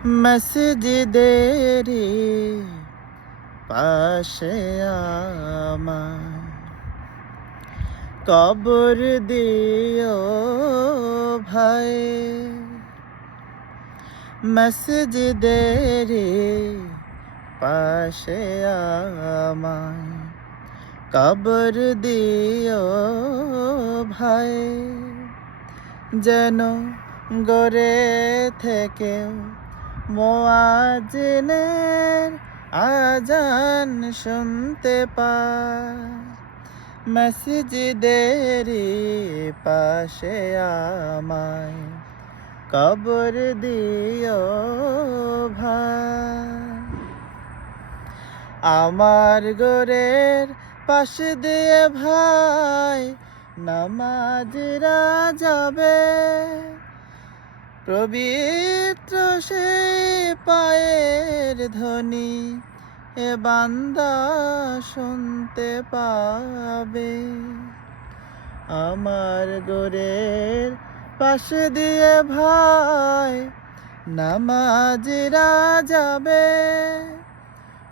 মসজিদেরি পাশে আমায় কবর দিও ভাই। মসজিদেরি পাশে আমায় কবর দিও ভাই। যেন গড়ে থেকেও মুয়াজ্জিনের আজান শুনতে পায়। মসজিদেরি পাশে আমায় কবর দিও ভাই। আমার ঘরের পাশ দিয়ে ভাই নামাজিরা যাবে, পবিত্র সেই পায়ের ধ্বনি এ বান্দা শুনতে পাবে। আমার ঘরের পাশ দিয়ে ভাই নামাজিরা যাবে,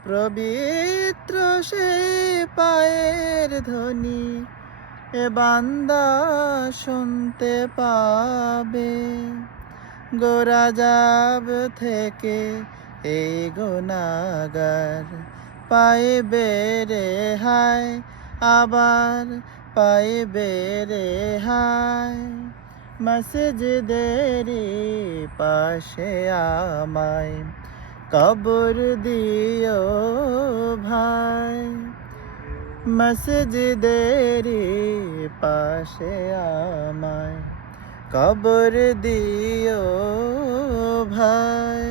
পবিত্র সেই পায়ের ধ্বনি এ বান্দা শুনতে পাবে। গোরাজাব থেকে এই গুনাহগার পাইবে রেহাই, আবার পাইবে রেহাই। মসজিদেরি পাশে আমায় কবর দিও ভাই। মসজিদেরি পাশে আমায় কবর দিও ভাই।